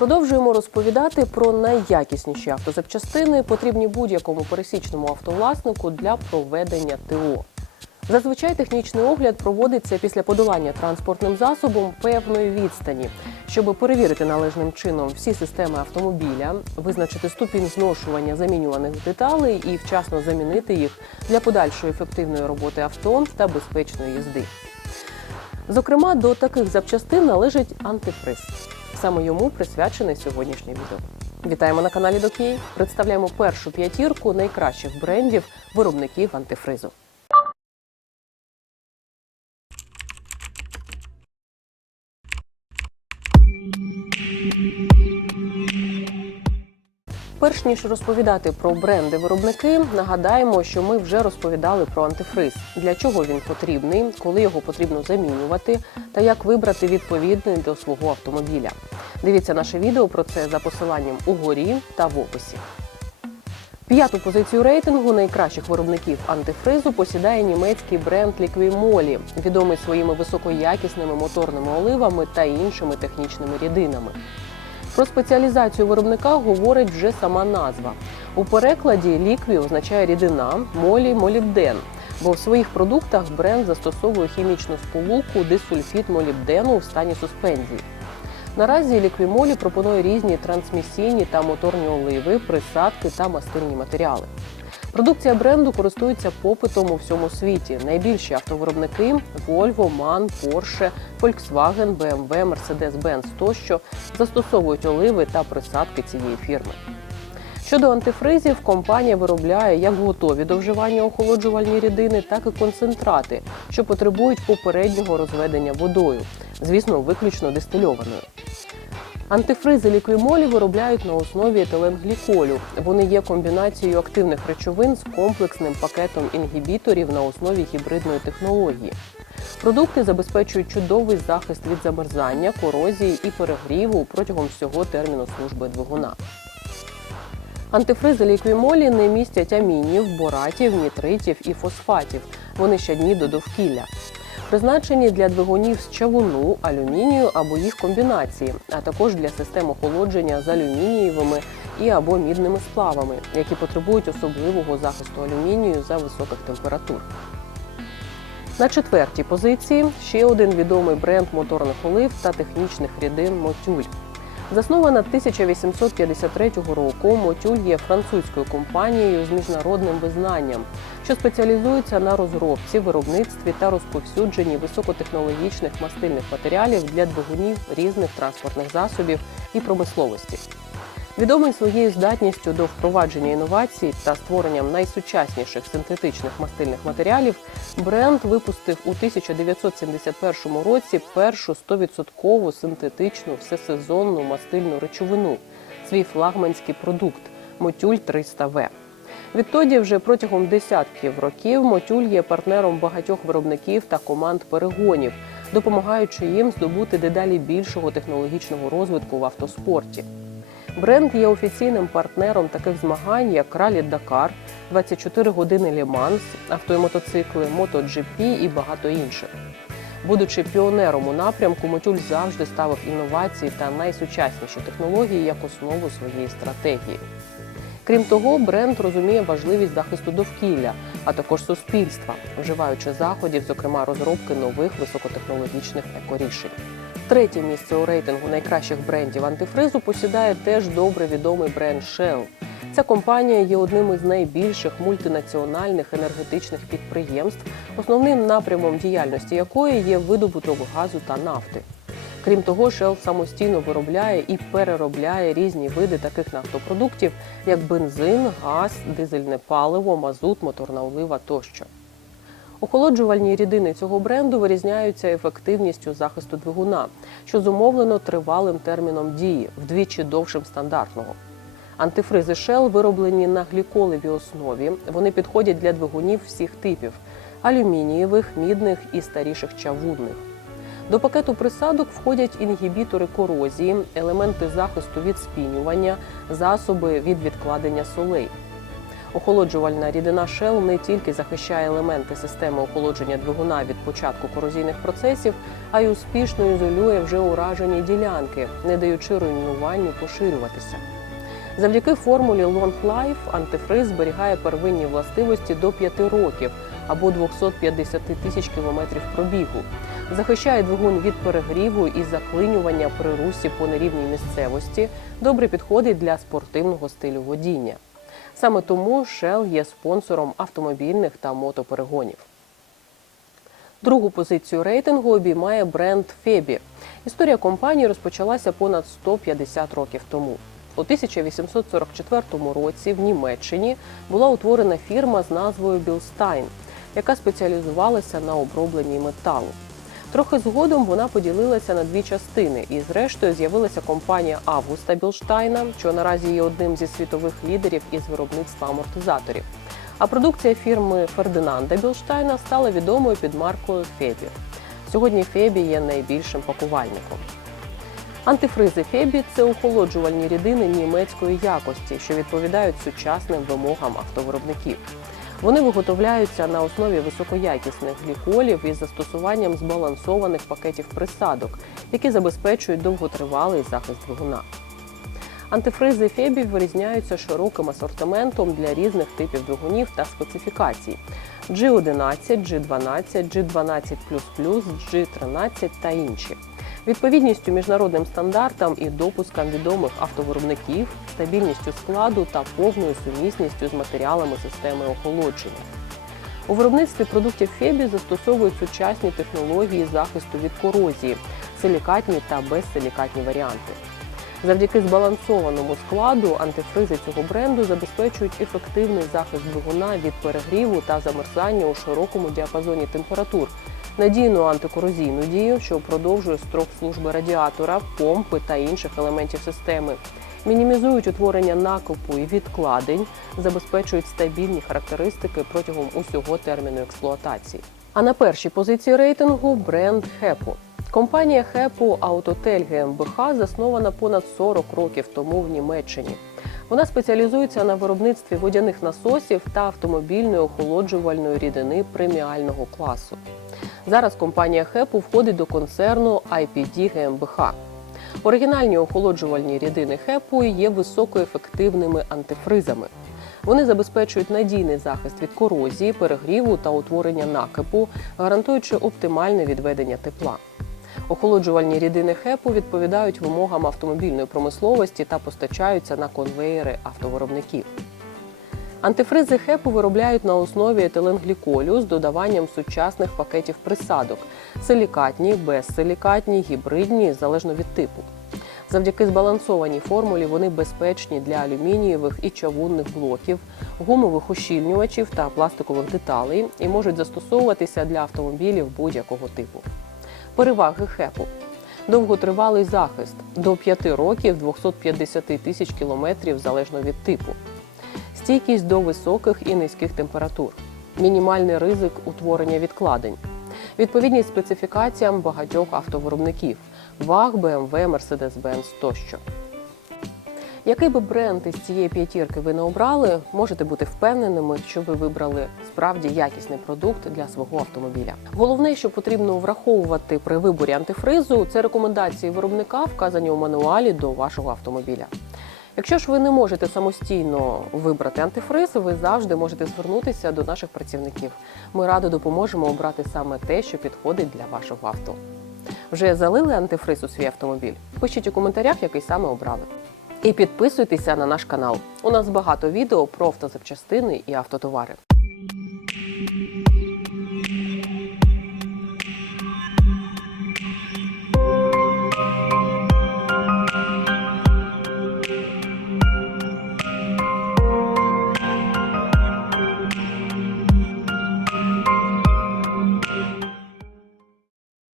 Продовжуємо розповідати про найякісніші автозапчастини, потрібні будь-якому пересічному автовласнику для проведення ТО. Зазвичай технічний огляд проводиться після подолання транспортним засобом певної відстані, щоб перевірити належним чином всі системи автомобіля, визначити ступінь зношування замінюваних деталей і вчасно замінити їх для подальшої ефективної роботи авто та безпечної їзди. Зокрема, до таких запчастин належить антифриз. Саме йому присвячене сьогоднішнє відео. Вітаємо на каналі Докій. Представляємо першу п'ятірку найкращих брендів виробників антифризу. Перш ніж розповідати про бренди виробники, нагадаємо, що ми вже розповідали про антифриз, для чого він потрібний, коли його потрібно замінювати, та як вибрати відповідний до свого автомобіля. Дивіться наше відео про це за посиланням угорі та в описі. П'яту позицію рейтингу найкращих виробників антифризу посідає німецький бренд Liquimoli, відомий своїми високоякісними моторними оливами та іншими технічними рідинами. Про спеціалізацію виробника говорить вже сама назва. У перекладі лікві означає рідина, молі молібден, бо в своїх продуктах бренд застосовує хімічну сполуку дисульфіт молібдену в стані суспензії. Наразі ліквімолі пропонує різні трансмісійні та моторні оливи, присадки та мастильні матеріали. Продукція бренду користується попитом у всьому світі. Найбільші автовиробники Volvo, MAN, Porsche, Volkswagen, BMW, Mercedes-Benz тощо застосовують оливи та присадки цієї фірми. Щодо антифризів, компанія виробляє як готові до вживання охолоджувальні рідини, так і концентрати, що потребують попереднього розведення водою, звісно, виключно дистильованою. Антифризи ліквімолі виробляють на основі етиленгліколю. Вони є комбінацією активних речовин з комплексним пакетом інгібіторів на основі гібридної технології. Продукти забезпечують чудовий захист від замерзання, корозії і перегріву протягом всього терміну служби двигуна. Антифризи ліквімолі не містять амінів, боратів, нітритів і фосфатів. Вони щадні до довкілля. Призначені для двигунів з чавуну, алюмінію або їх комбінації, а також для систем охолодження з алюмінієвими і або мідними сплавами, які потребують особливого захисту алюмінію за високих температур. На четвертій позиції ще один відомий бренд моторних олив та технічних рідин Мотюль. Заснована 1853 року, Мотюль є французькою компанією з міжнародним визнанням, що спеціалізується на розробці, виробництві та розповсюдженні високотехнологічних мастильних матеріалів для двигунів різних транспортних засобів і промисловості. Відомий своєю здатністю до впровадження інновацій та створенням найсучасніших синтетичних мастильних матеріалів, бренд випустив у 1971 році першу 100% синтетичну всесезонну мастильну речовину свій флагманський продукт Мотюль 300В. Відтоді, вже протягом десятків років, Мотюль є партнером багатьох виробників та команд перегонів, допомагаючи їм здобути дедалі більшого технологічного розвитку в автоспорті. Бренд є офіційним партнером таких змагань, як Ралі Дакар, 24 години Лі-Манс, авто і мотоцикли, MotoGP і багато інших. Будучи піонером у напрямку, Мотюль завжди ставив інновації та найсучасніші технології як основу своєї стратегії. Крім того, бренд розуміє важливість захисту довкілля, а також суспільства, вживаючи заходів, зокрема розробки нових високотехнологічних екорішень. Третє місце у рейтингу найкращих брендів антифризу посідає теж добре відомий бренд Shell. Ця компанія є одним із найбільших мультинаціональних енергетичних підприємств, основним напрямом діяльності якої є видобуток газу та нафти. Крім того, Shell самостійно виробляє і переробляє різні види таких нафтопродуктів, як бензин, газ, дизельне паливо, мазут, моторна олива тощо. Охолоджувальні рідини цього бренду вирізняються ефективністю захисту двигуна, що зумовлено тривалим терміном дії, вдвічі довшим стандартного. Антифризи Shell вироблені на гліколевій основі. Вони підходять для двигунів всіх типів алюмінієвих, мідних і старіших чавунних. До пакету присадок входять інгібітори корозії, елементи захисту від спінювання, засоби від відкладення солей. Охолоджувальна рідина Shell не тільки захищає елементи системи охолодження двигуна від початку корозійних процесів, а й успішно ізолює вже уражені ділянки, не даючи руйнуванню поширюватися. Завдяки формулі Long Life антифриз зберігає первинні властивості до 5 років або 250 тисяч кілометрів пробігу. Захищає двигун від перегріву і заклинювання при русі по нерівній місцевості. Добре підходить для спортивного стилю водіння. Саме тому Shell є спонсором автомобільних та мотоперегонів. Другу позицію рейтингу обіймає бренд Фебі. Історія компанії розпочалася понад 150 років тому. У 1844 році в Німеччині була утворена фірма з назвою Білстайн, яка спеціалізувалася на обробленні металу. Трохи згодом вона поділилася на дві частини, і зрештою з'явилася компанія Августа Білштайна, що наразі є одним зі світових лідерів із виробництва амортизаторів. А продукція фірми Фердинанда Білштайна стала відомою під маркою Фебі. Сьогодні Фебі є найбільшим пакувальником. Антифризи Фебі це охолоджувальні рідини німецької якості, що відповідають сучасним вимогам автовиробників. Вони виготовляються на основі високоякісних гліколів із застосуванням збалансованих пакетів присадок, які забезпечують довготривалий захист двигуна. Антифризи Фебі вирізняються широким асортиментом для різних типів двигунів та специфікацій: G11, G12, G12++, G13 та інші. Відповідністю міжнародним стандартам і допускам відомих автовиробників, стабільністю складу та повною сумісністю з матеріалами системи охолодження. У виробництві продуктів Фебі застосовують сучасні технології захисту від корозії, силікатні та безсилікатні варіанти. Завдяки збалансованому складу антифризи цього бренду забезпечують ефективний захист двигуна від перегріву та замерзання у широкому діапазоні температур, надійну антикорозійну дію, що продовжує строк служби радіатора, помпи та інших елементів системи. Мінімізують утворення накопу і відкладень, забезпечують стабільні характеристики протягом усього терміну експлуатації. А на першій позиції рейтингу бренд Хепу. Компанія Хепу Аутотель ГМБХ заснована понад 40 років тому в Німеччині. Вона спеціалізується на виробництві водяних насосів та автомобільної охолоджувальної рідини преміального класу. Зараз компанія Хепу входить до концерну IPD ГМБХ. Оригінальні охолоджувальні рідини Хепу є високоефективними антифризами. Вони забезпечують надійний захист від корозії, перегріву та утворення накипу, гарантуючи оптимальне відведення тепла. Охолоджувальні рідини хепу відповідають вимогам автомобільної промисловості та постачаються на конвеєри автовиробників. Антифризи хепу виробляють на основі етиленгліколю з додаванням сучасних пакетів присадок силікатні, безсилікатні, гібридні залежно від типу. Завдяки збалансованій формулі вони безпечні для алюмінієвих і чавунних блоків, гумових ущільнювачів та пластикових деталей і можуть застосовуватися для автомобілів будь-якого типу. Переваги хепу. Довготривалий захист до 5 років 250 тисяч кілометрів залежно від типу. Стійкість до високих і низьких температур. Мінімальний ризик утворення відкладень. Відповідність специфікаціям багатьох автовиробників ВАГ, BMW, Mercedes-Benz тощо. Який би бренд із цієї п'ятірки ви не обрали, можете бути впевненими, що ви вибрали справді якісний продукт для свого автомобіля. Головне, що потрібно враховувати при виборі антифризу, це рекомендації виробника, вказані у мануалі до вашого автомобіля. Якщо ж ви не можете самостійно вибрати антифриз, ви завжди можете звернутися до наших працівників. Ми радо допоможемо обрати саме те, що підходить для вашого авто. Вже залили антифриз у свій автомобіль? Пишіть у коментарях, який саме обрали. І підписуйтеся на наш канал. У нас багато відео про автозапчастини і автотовари.